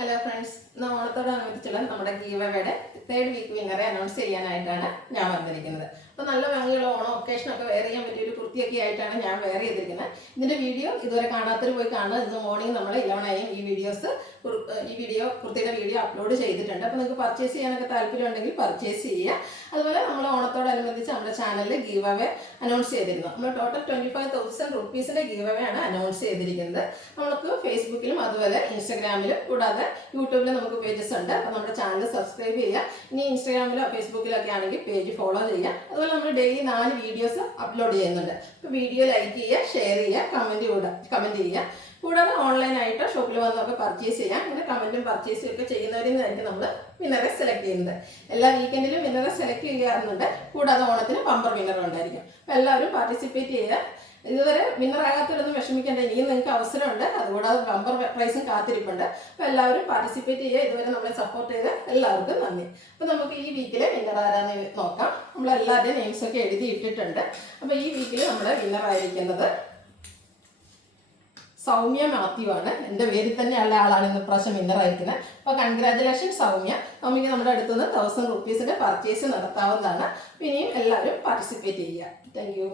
Hello friends, ഓണത്തോടനുബന്ധിച്ചുള്ള നമ്മുടെ give അവേയുടെ third week വിന്നറെ announce ചെയ്യാനായിട്ടാണ് ഞാൻ വന്നിരിക്കുന്നത്. അപ്പോൾ നല്ല ഭംഗിയുള്ള ഓണം ഒക്കേഷനൊക്കെ വെയർ ചെയ്യാൻ പറ്റിയൊരു കുർത്തിയൊക്കെ ആയിട്ടാണ് ഞാൻ വെയർ ചെയ്തിരിക്കുന്നത്. ഇതിൻ്റെ വീഡിയോ ഇതുവരെ കാണാത്തവർ പോയി കാണുക. ഇന്ന് മോർണിംഗ് നമ്മൾ 11 AM ഈ കുർത്തിയുടെ വീഡിയോ അപ്ലോഡ് ചെയ്തിട്ടുണ്ട്. അപ്പോൾ നിങ്ങൾക്ക് പർച്ചേസ് ചെയ്യാനൊക്കെ താല്പര്യം ഉണ്ടെങ്കിൽ പർച്ചേസ് ചെയ്യുക. അതുപോലെ നമ്മൾ ഓണത്തോടനുബന്ധിച്ച് നമ്മുടെ ചാനലിൽ ഗീവ് അവേ അനൗൺസ് ചെയ്തിരുന്നു. നമ്മൾ ടോട്ടൽ 25,000 റുപ്പീസിൻ്റെ ഗീവ് അവേ ആണ് അനൗൺസ് ചെയ്തിരിക്കുന്നത്. നമുക്ക് ഫേസ്ബുക്കിലും അതുപോലെ ഇൻസ്റ്റാഗ്രാമിലും കൂടാതെ യൂട്യൂബിലും നമുക്ക് പേജസ് ഉണ്ട്. അപ്പോൾ നമ്മുടെ ചാനൽ സബ്സ്ക്രൈബ് ചെയ്യുക. ഇനി ഇൻസ്റ്റാഗ്രാമിലോ ഫേസ്ബുക്കിലോ ഒക്കെ ആണെങ്കിൽ പേജ് ഫോളോ ചെയ്യുക. അതുപോലെ നമ്മൾ ഡെയിലി 4 വീഡിയോസ് അപ്ലോഡ് ചെയ്യുന്നുണ്ട്. അപ്പോൾ വീഡിയോ ലൈക്ക് ചെയ്യുക, ഷെയർ ചെയ്യുക, കമൻറ്റ് ചെയ്യുക. കൂടാതെ ഓൺലൈനായിട്ട് ഷോപ്പിൽ വന്നൊക്കെ പർച്ചേസ് ചെയ്യാം. അങ്ങനെ കമൻറ്റും പർച്ചേസും ഒക്കെ ചെയ്യുന്നവരിൽ നിന്നായിരിക്കും നമ്മൾ വിന്നറെ സെലക്ട് ചെയ്യുന്നത്. എല്ലാ വീക്കെൻഡിലും വിന്നറെ സെലക്ട് ചെയ്യാറുണ്ട്. കൂടാതെ ഓണത്തിന് ബമ്പർ വിന്നറും ഉണ്ടായിരിക്കും. അപ്പോൾ എല്ലാവരും പാർട്ടിസിപ്പേറ്റ് ചെയ്യുക. ഇതുവരെ വിന്നറാകാത്തവരൊന്നും വിഷമിക്കേണ്ട, ഇനിയും നിങ്ങൾക്ക് അവസരമുണ്ട്. അതുകൂടാതെ ബമ്പർ പ്രൈസും കാത്തിരിപ്പുണ്ട്. അപ്പോൾ എല്ലാവരും പാർട്ടിസിപ്പേറ്റ് ചെയ്യുക. ഇതുവരെ നമ്മളെ സപ്പോർട്ട് ചെയ്ത് എല്ലാവർക്കും നന്ദി. അപ്പോൾ നമുക്ക് ഈ വീക്കിലെ വിന്നർ ആരാന്ന് നോക്കാം. നമ്മളെല്ലാവരുടെയും നെയിംസൊക്കെ എഴുതി ഇട്ടിട്ടുണ്ട്. അപ്പോൾ ഈ വീക്കിൽ നമ്മുടെ വിന്നറായിരിക്കുന്നത് സൗമ്യ മാത്യു ആണ്. എൻ്റെ പേരിൽ തന്നെയുള്ള ആളാണ് ഇന്ന് പ്രാവശ്യം വിന്നറായിരിക്കുന്നത്. അപ്പോൾ കൺഗ്രാജുലേഷൻ സൗമ്യ. നമുക്ക് നമ്മുടെ അടുത്തുനിന്ന് 1000 റുപ്പീസിൻ്റെ പർച്ചേസ് നടത്താവുന്നതാണ്. ഇനിയും എല്ലാവരും പാർട്ടിസിപ്പേറ്റ് ചെയ്യുക. Thank you.